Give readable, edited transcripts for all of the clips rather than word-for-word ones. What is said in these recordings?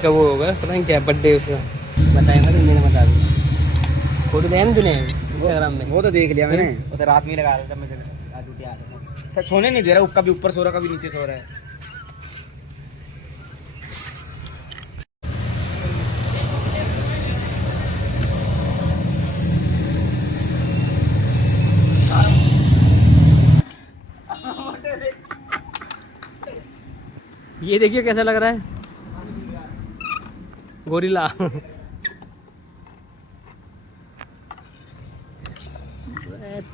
उसका वो होगा, पता नहीं क्या बर्थडे उसका, बताएगा तो मैंने बता दिया। फोटो दिया ना तूने इंस्टाग्राम में? वो तो देख लिया मैंने, वो तो रात में लगा रहा था, मैं ड्यूटी आ रहा था। सोने नहीं दे रहा, कभी ऊपर सो रहा कभी नीचे सो रहा है। ये देखिए कैसा लग रहा है गोरिल्ला।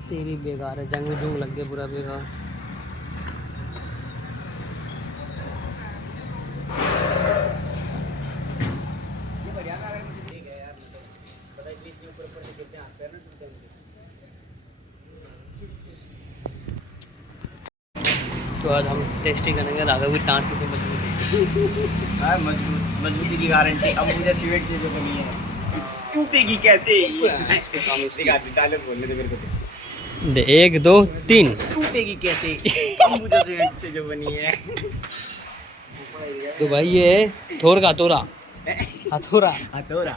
तेरी बेकार है, जंग जुंग लग गया पूरा बेकार। तो आज हम टेस्टिंग करेंगे राघव की टाँट की मजबूती की गारंटी अंबुजा सीमेंट से जो बनी है, टूटेगी कैसे? डायलॉग बोलने दे मेरे को। 1 2 3 टूटेगी कैसे अंबुजा सीमेंट से जो बनी है। तो भाई ये थोर का तोरा हथोरा हथौरा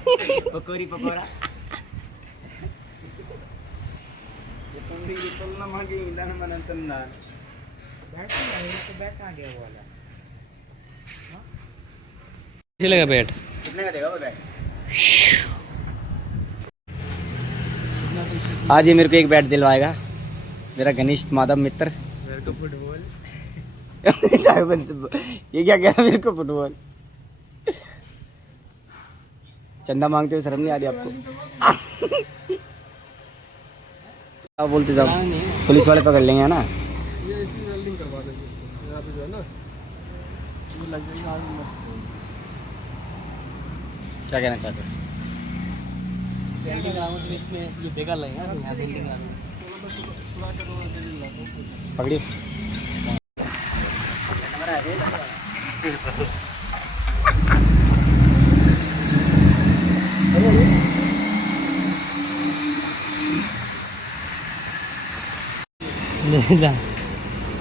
पकोरी पकोरा। लगा बैट कितने का देगा वो बैट? आज ये मेरे को एक बैट दिलवाएगा मेरा घनिष्ठ माधव मित्र। मेरे को फुटबॉल। ये क्या कह रहा मेरे को फुटबॉल? चंदा मांगते हुए शर्म नहीं आ रही आपको? क्या बोलते जाओ, पुलिस वाले पकड़ लेंगे, है ना? ये इसकी वेल्डिंग करवा देंगे यहाँ पे जो है ना, ये लग जाएगा आग में। क्या कहना चाहते हो? वेल्डिंग कराऊंगा तो इसमें ये बेकार लगेगा ना, यहाँ वेल्डिंग कराऊंगा। पकड़ी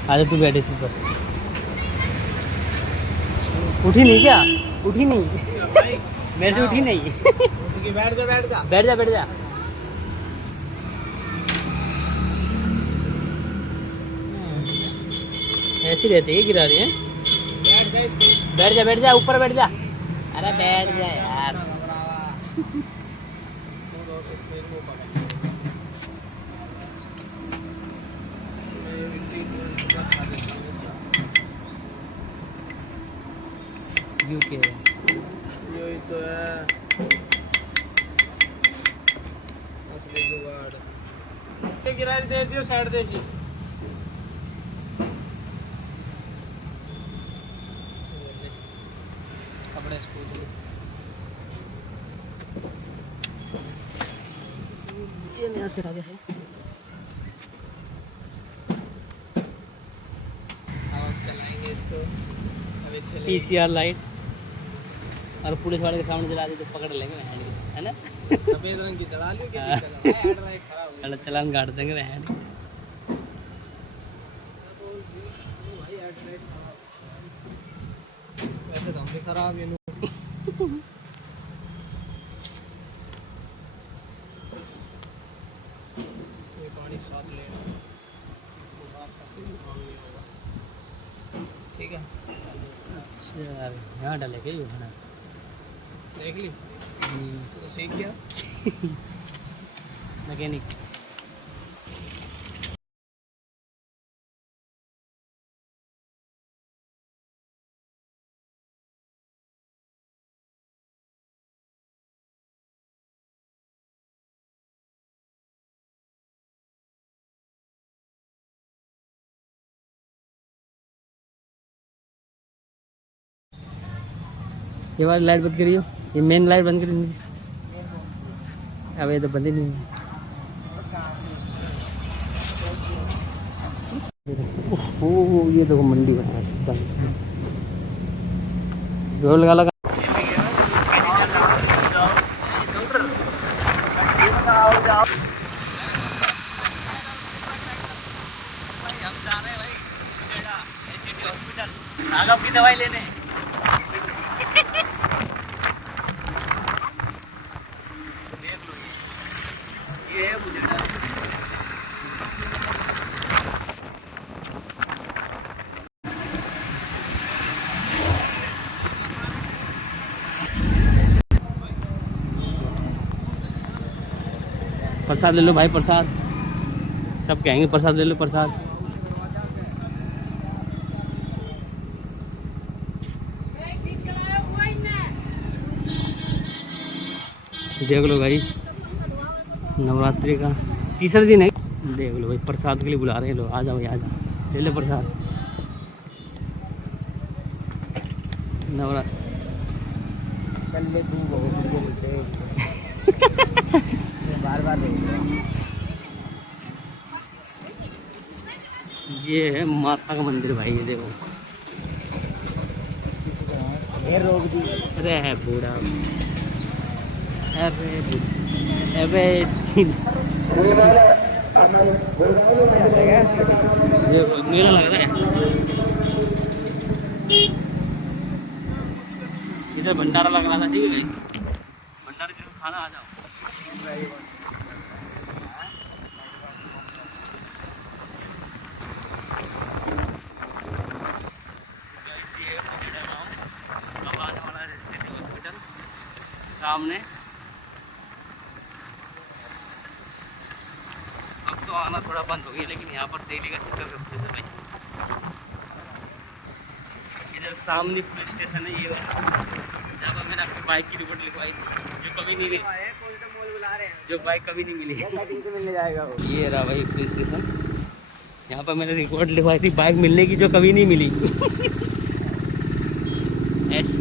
आजा तू बैठे इसी पर। उठी नहीं क्या? उठी नहीं मेरे से उठी नहीं। बैठ जा बैठ जा बैठ जा बैठ जा। ऐसे रहते हैं, गिरा रहे हैं। बैठ जा ऊपर बैठ जा। अरे बैठ जा यार। यूके यही तो है असली जुगाड़। गिरा दे दियो साइड दे जी। कपड़े स्कूल ये नया सेट आ गया है। अब चलाएंगे इसको। अभी चलेंगे पीसीआर लाइट और पुलिस वाले के सामने चला दे तो पकड़ लेंगे, है ना? सफेद रंग की चला लियो क्या? चलान काट देंगे बहन। वैसे तो हम भी खराब है। पानी साथ लेना, ठीक है। अच्छा यहाँ डालेगा ये खाना, देख ली तो सीख गया। मैकेनिक ये वाली लाइट बंद करियो, ये मेन लाइट बंद करिए। अब ये तो बंद ही नहीं है। ओह ये देखो मंडी बना सकता है, जोर लगा लगा। हम जा रहे हैं भाई हॉस्पिटल, राघव की दवाई लेने। प्रसाद ले लो भाई, प्रसाद। सब कहेंगे प्रसाद ले लो, प्रसाद। देख लो भाई, नवरात्रि का तीसरा दिन है। देख लो भाई, प्रसाद के लिए बुला रहे हैं लोग। आ जाओ भाई, आ जाओ, ले लो प्रसाद। नवरात्र बार ये है माता का मंदिर भाई, ये देखो। रोक दी। अरे है पूरा, अरे अबे ये मेला लग रहा है इधर। भंडारा लग रहा था, ठीक है भाई। भंडारे से खाना आ जाओ। अब आने वाला है सिटी हॉस्पिटल सामने। अब तो आना थोड़ा बंद हो गया, लेकिन यहाँ पर डेली का चक्कर करते थे भाई। इधर सामने पुलिस स्टेशन है, ये जहाँ पर मैंने अपनी बाइक की रिपोर्ट लिखवाई जो कभी नहीं मिली, जो बाइक कभी नहीं मिली। मिलने जाएगा वो। ये रहा भाई पुलिस स्टेशन, यहाँ पर मैंने रिकॉर्ड लिखवाई थी बाइक मिलने की जो कभी नहीं मिली। ऐसे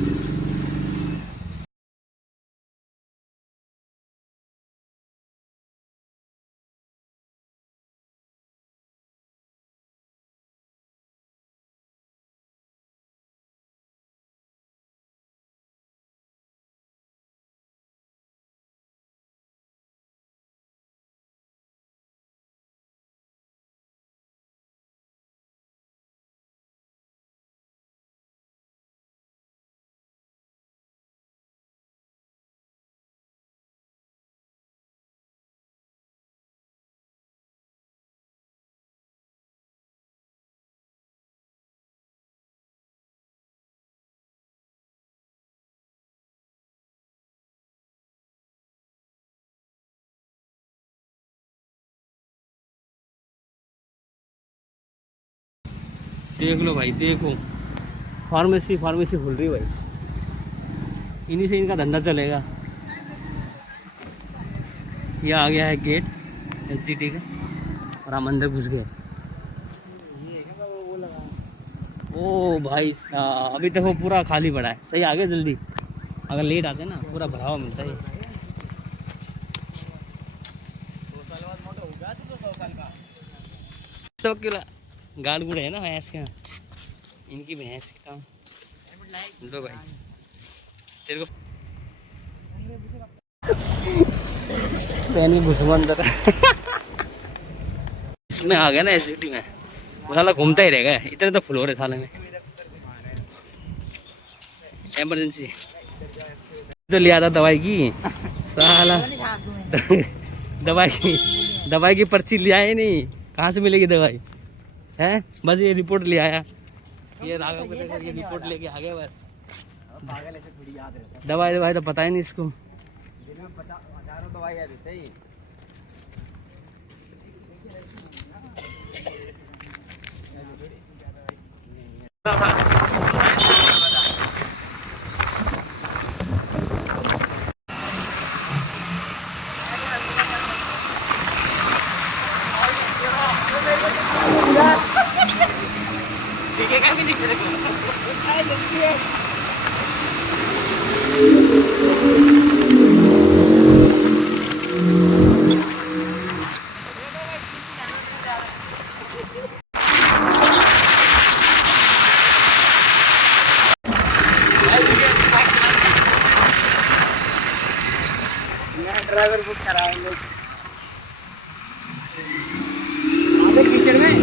देख लो भाई, देखो फार्मेसी खुल रही भाई, इन्हीं से इनका धंधा चलेगा। ये आ गया है गेट एलसीटी का और हम अंदर घुस गए। ओ भाई साहब, अभी तक वो पूरा खाली पड़ा है। सही आ गया जल्दी, अगर लेट आते ना पूरा भरा हुआ मिलता है। 100 साल बाद मोटा होगा तो 100 साल का। तो क्यों गाड़ गुड़ है ना भैंस के, इनकी भैंस के काम। लो भाई तेरे को पहन के घुसवा अंदर। इसमें आ गया ना एसयूटी में, वो साला घूमता ही रहेगा। इतने तो फ्लोर है साले में। इमरजेंसी तो लिया था दवाई की साला। दवाई की पर्ची लिया है नहीं, कहाँ से मिलेगी दवाई है। बस ये रिपोर्ट ले आया, ये राघव ये रिपोर्ट लेके आ गया बस। दवाई तो पता ही नहीं इसको। दिन में 50,000 दवाई देते ही। दिखेगा भी नहीं तेरे को। ड्राइवर बुक कराएंगे आधे कीचड़ में।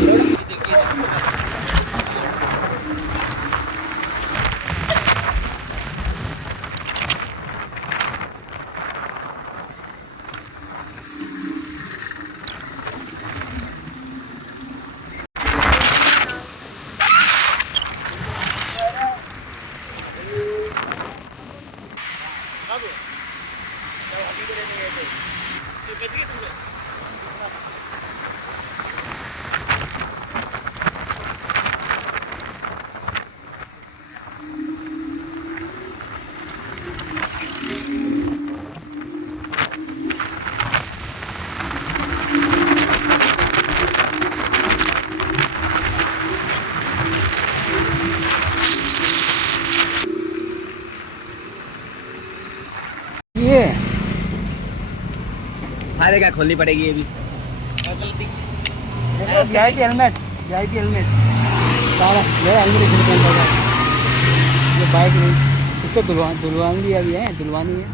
तो बच गए तुम लोग। फायदे क्या खोलनी पड़ेगी ये भी। वीआईपी हेलमेट सारा मेरा हेलमेट इसमें पहन होगा। ये बाइक नहीं, इसको धुलवानी भी अभी है, धुलवानी है।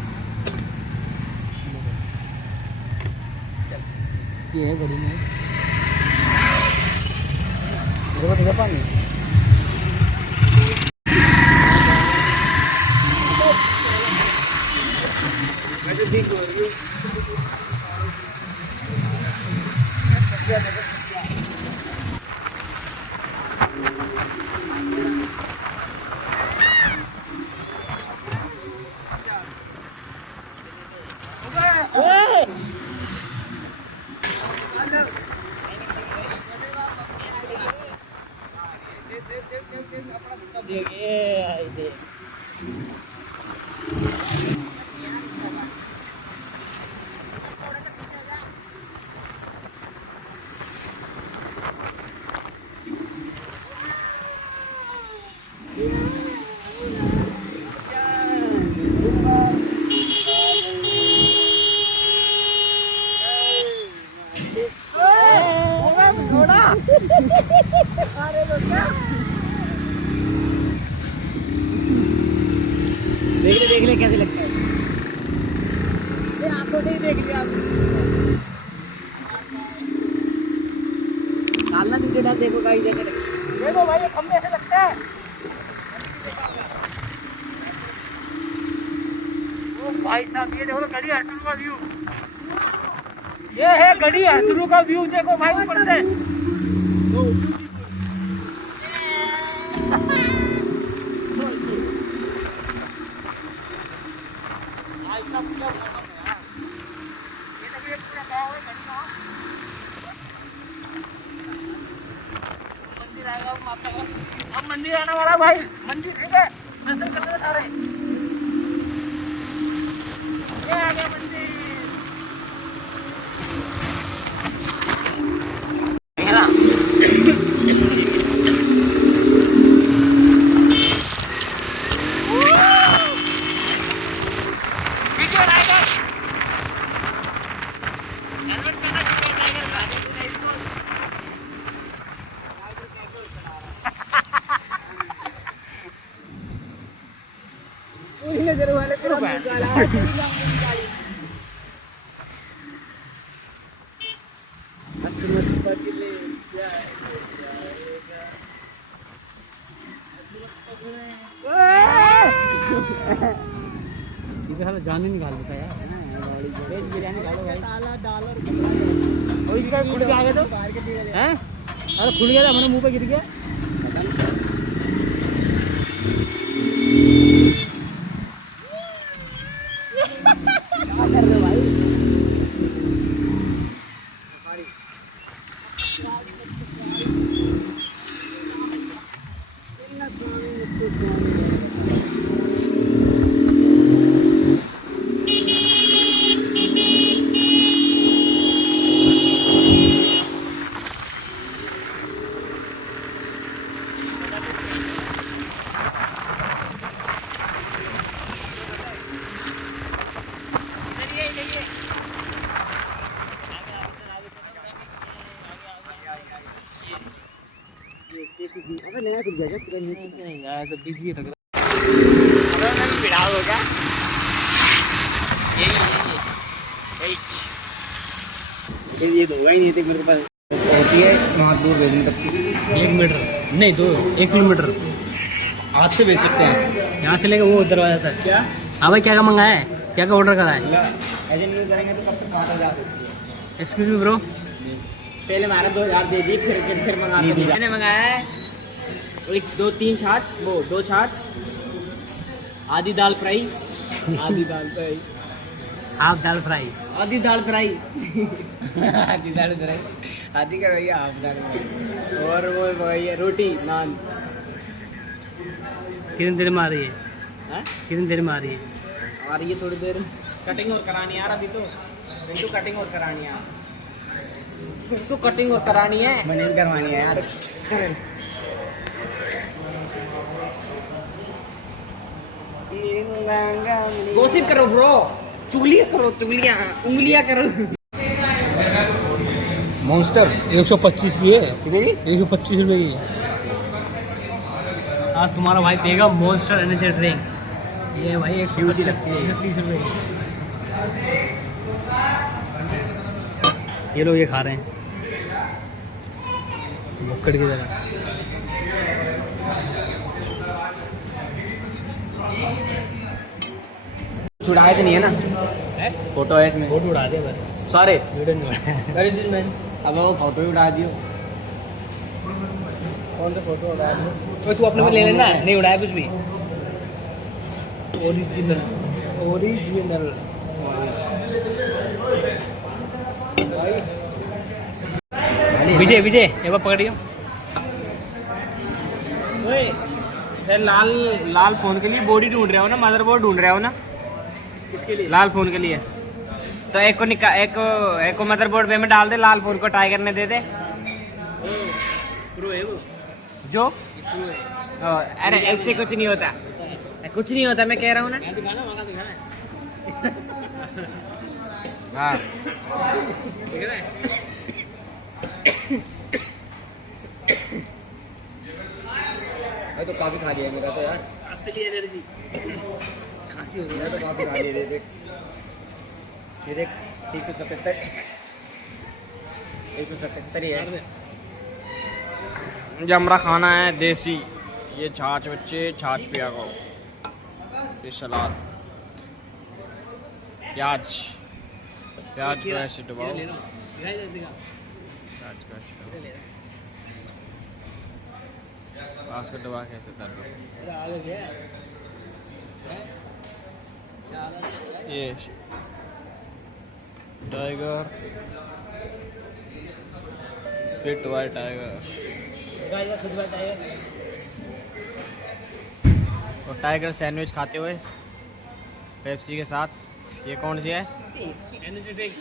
ये है गाड़ी में, मेरे को तो पानी देख ले कैसे लगता है। ये आंखों नहीं देख लिया डालना वीडियो डाल, देखो भाई जैसे देखो भाई ये खंभे ऐसे लगता है। ओ भाई साहब ये देखो गड़ी हसरू का व्यू, ये है गड़ी हसरू का व्यू, देखो भाई ऊपर से। अब मंदिर आने वाला भाई, मंदिर ठीक है, दर्शन करने सारे। ये आ गया मंदिर। जान ही निकाल देता यार। वेज बिरयानी खा लो भाई। और इसका खुल के आ गया तो हैं? अरे खुल गया था, हमारे मुंह पे गिर गया। क्या कर रहे हो भाई? अबे नया खुल गया क्या? यार तो बिजी लग रहा है। अबे मैं भी भिड़ा हो गया। ये तो हुआ ही नहीं थे मेरे पास। होती है वहाँ दूर भेजने तक 1 मीटर नहीं, 1 किलोमीटर हाथ से भेज सकते हैं। यहाँ से लेकर वो दरवाजा तक। क्या? हाँ भाई क्या मंगाया है, क्या ऑर्डर करा है? ऐसे नहीं करेंगे तो कब तक पहुँचा जा सकती है। एक्सक्यूज मी ब्रो, पहले हमारा 2000 दे दी, फिर मंगा दी। मैंने मंगाया है 1 2 3 छाछ, वो 2 छाछ, आधी दाल फ्राई, हाफ दाल फ्राई, आधी दाल फ्राई आधी का भैया हाफ दाल फ्राई, और वो भैया रोटी नान। कितनी देर में आ रही है? कितनी देर में आ रही है? आ रही है थोड़ी देर। कटिंग और करानी यार, अभी तो कटिंग और करानी है, तुमको कटिंग और करानी है, बनियान करवानी है यार। गोसिप करो ब्रो, चुगलियां करो, उंगलियां करो। मॉन्स्टर 125 की है, कितने की? 125 रुपये की। आज तुम्हारा भाई पिएगा मॉन्स्टर एनर्जी ड्रिंक। ये भाई 125 लगती है। 130 रुपये की। ये लोग ये खा रहे हैं भुक्कड़ की तरह। छुड़ाए तो नहीं है ना? फोटो है इसमें? फोटो उड़ा दे बस, सारे वीडियो नहीं उड़ा। अरे दिल मैंने अब वो फोटो ही उड़ा दियो। कौन सा फोटो उड़ा दिया? ओए तू अपने में ले लेना, नहीं उड़ाया कुछ भी। ओरिजिनल ओरिजिनल विजय विजय एक बार पकड़ियो। फिर लाल लाल फोन के लिए बॉडी ढूंढ रहे हो ना, मदरबोर्ड ढूंढ रहे हो ना? किसके लिए? लाल फोन के लिए तो एक को मदरबोर्ड पे में डाल दे, लाल फोन को टाइगर ने दे दे। प्रो है वो, जो प्रो है। अरे ऐसे कुछ नहीं होता, कुछ नहीं होता, मैं कह रहा हूँ ना। यहाँ दिखाना, वहाँ दिखाना है। हाँ दिख रहा है? मैं तो काफी खा लिया है मेरा तो यार, असली एनर्जी। खांसी हो गई मैं तो यार। काफी खा लिया। ये देख 377 177 ही है। जमरा खाना है देसी, ये छाछ बच्चे छाछ पिया को, ये सलाद, प्याज को ऐसे डुबाओ, ले लो, दिखाई दे दिखा। प्याज को ऐसे डुबाओ, ले ले। प्याज को डुबा के ऐसे कर दो। इधर आगे गया है? ज़्यादा नहीं है। ये टाइगर फिट वाई टाइगर, दिखाई दे, खुद बताइए। और टाइगर सैंडविच खाते हुए पेप्सी के साथ। ये कौन सी है? Energy drink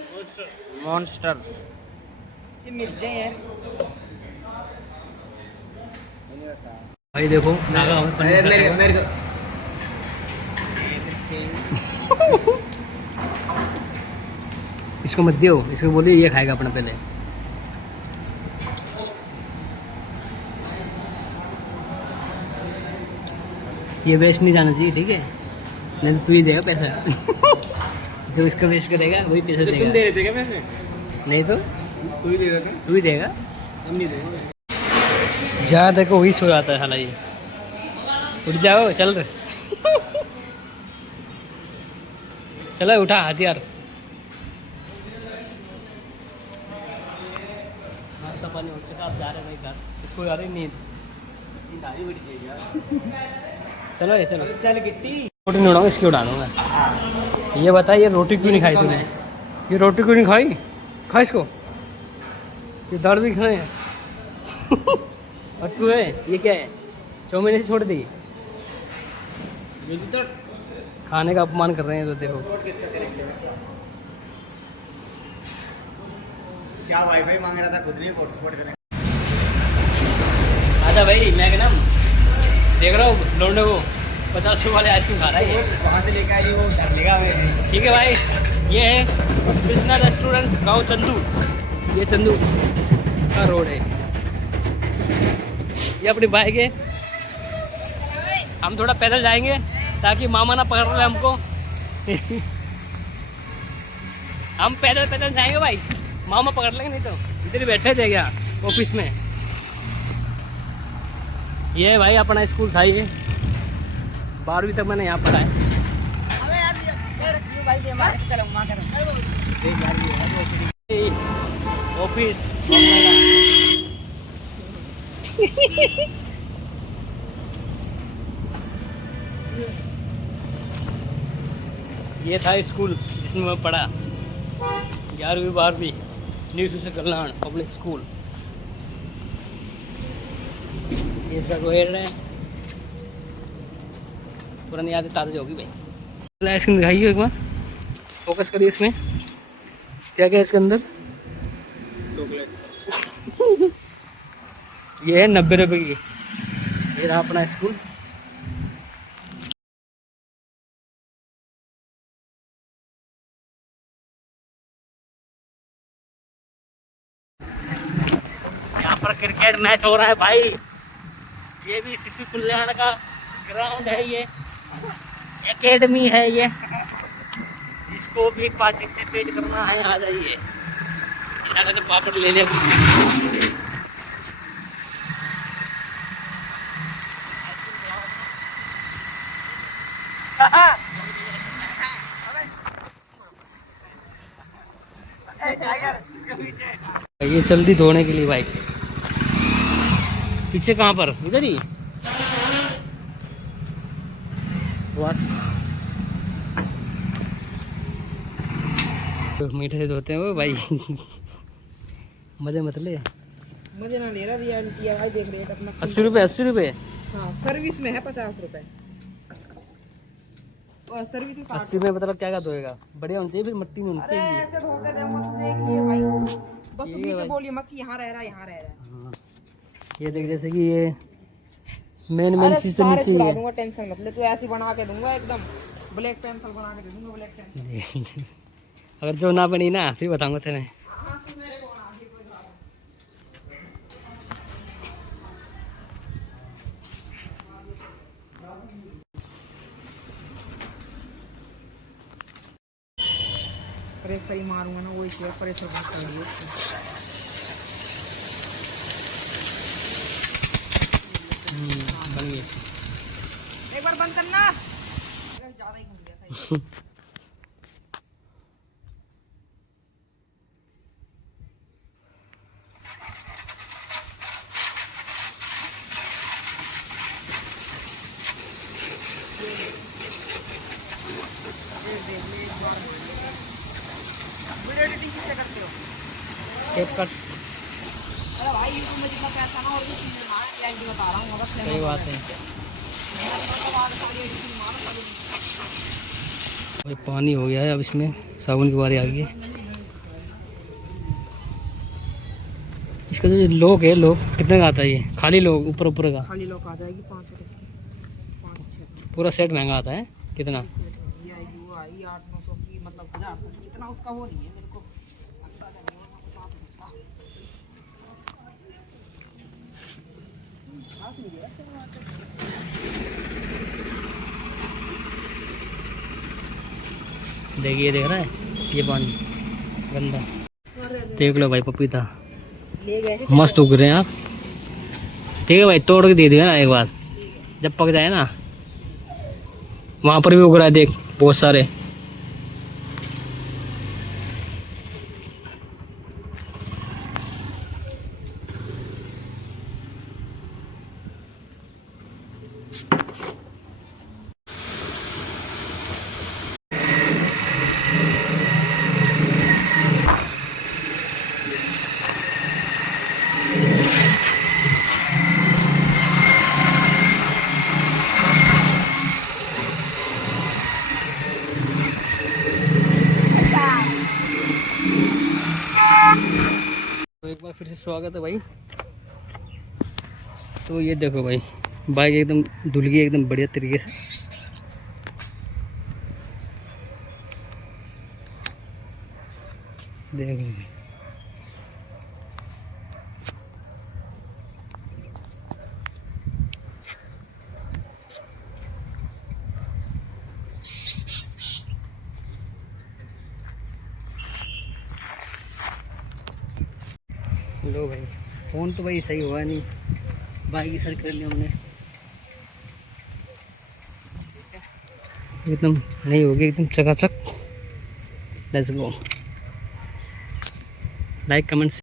monster. ये मिर्चें हैं। भाई देखो नागा हमें पनीर खाएगा। मेरे को इसको मत दियो, इसको बोलिए ये खाएगा अपना पहले। ये वेस्ट नहीं जाना चाहिए, ठीक है? नहीं तो तू ही देगा पैसा। जो इसका वेस्ट करेगा वही पैसा देगा। तुम दे रहे थे क्या पैसे? नहीं तो तू ही दे रहा था। तू ही देगा। हम नहीं देंगे। जहाँ देखो वही सो जाता है साला ये। उठ जाओ, चल रहे। चलो उठा हथियार। नाश्ता पानी हो चुका, आप जा रहे हैं भाई घर। इसको आ रही नींद आ रही बड़ी तेज यार। चलो ये चलो, चल गिट्टी। रोटी नहीं उड़ाऊंगा, इसकी उड़ा दूंगा। ये बता, ये रोटी क्यों नहीं खाई तूने? ये रोटी क्यों नहीं खाई? खा इसको, ये दर्द भी खाए। और तू है, ये क्या है? चौमिन से छोड़ दी। खाने का अपमान कर रहे हैं तो देखो। क्या वाईफाई मांग रहा था, खुद नहीं हॉटस्पॉट करें। आजा भाई, मैग्नम देख रहा हूँ लौंडे को 50 रुपये वाले आइसक्रीम खा रहा है ये। वहाँ से लेकर आई, वो डर लेगा हमें। ठीक है भाई, ये है कृष्णा रेस्टोरेंट, गांव चंदू। ये चंदू का रोड है। ये अपनी बाइक है। हम थोड़ा पैदल जाएंगे ताकि मामा ना पकड़ ले हमको। हम पैदल पैदल जाएंगे भाई, मामा पकड़ लेंगे नहीं तो। इधर ही बैठे थे क्या ऑफिस में? ये भाई अपना स्कूल था ये, 12वीं तक मैंने यहाँ पढ़ा है। ऑफिस ये था स्कूल जिसमें मैं पढ़ा, 11वीं 12वीं, न्यू शिक्षा कल्याण पब्लिक स्कूल। ये इसका गोहेड़ है। पुरानी यादें ताज़ा होगी भाई। आइसक्रीम दिखाइए एक बार, फोकस करिए इसमें। क्या क्या है इसके अंदर? ये है 90 रुपये की। ये रहा अपना स्कूल। पर क्रिकेट मैच हो रहा है भाई। ये भी शिशु कल्याण का ग्राउंड है, ये एकेडमी है ये, जिसको भी पार्टिसिपेट करना है आ जाइए। तो पापड़ ले ले। ये चल दी धोने के लिए बाइक। पीछे कहाँ पर? इधर ही। मीठे से धोते हैं वो भाई। मजे मत ले। मजे ना ले रहा, रियलिटी है भाई। देख रेट अपना 80 रुपये 80 रुपये। हाँ सर्विस में है 50 रुपए और सर्विस में 80 रुपये मतलब क्या क्या धोएगा? बढ़िया होनी चाहिए, फिर मट्टी में होनी अरे चाहिए। ऐसे धोके दे मत, देखिए भाई बस ये तुम से भाई। बोलिए मत कि यहाँ रह रहा है यहाँ रह रहा है। हाँ। ये देख जैसे कि ये मेन अरे चीज तो सारे नीचे ही छुड़ा है। दूंगा, टेंशन मत ले। तू ऐसे बना के दूंगा एकदम ब्लैक पेंसिल बना के दे दूंगा, ब्लैक पेंसिल। अगर जो ना बनी ना फिर बताऊंगा तेने। हाँ तू मेरे को बना दे, कोई बात नहीं। प्रेशर ही मारूंगा ना, वही चाहिए प्रेशर बहुत चाहिए। बन गई। एक बार बंद करना, ज्यादा ही घूम गया था। वीडियो एडिटिंग किससे करते हो? Tape cut. अरे भाई यूट्यूब में जितना पैसा ना और कुछ चीजें ना है, क्या बता रहा हूँ। अगर सही बात है भाई। पानी हो गया है, अब इसमें साबुन की बारी आ गई है। इसका जो लॉक है, लॉक कितने का आता है? ये खाली लॉक ऊपर ऊपर का खाली लोग आ जाएगी 500 की, 5-6 पूरा सेट महंगा आता है। कितना? ये आई वो आई 800-900 की, मतलब 1000 तक। इतना उसका वो नहीं है मेरे को अंदाजा नहीं है, मैं बता दूं उसका। देखिए, देख रहा है ये पानी गंदा। देख लो भाई पपीता ले गए मस्त उग रहे हैं आप। ठीक है भाई, तोड़ के दे दिया ना एक बार, जब पक जाए ना। वहाँ पर भी उग रहा है, देख बहुत सारे। तो एक बार फिर से स्वागत है भाई। तो ये देखो भाई, बाइक एकदम धुल गई एकदम बढ़िया तरीके से। देखो भाई, लो भाई। फ़ोन तो भाई सही हुआ नहीं, बाइक ही सर कर लिया हमने। एकदम नहीं होगी, एकदम चकाचक। Let's go. Like comment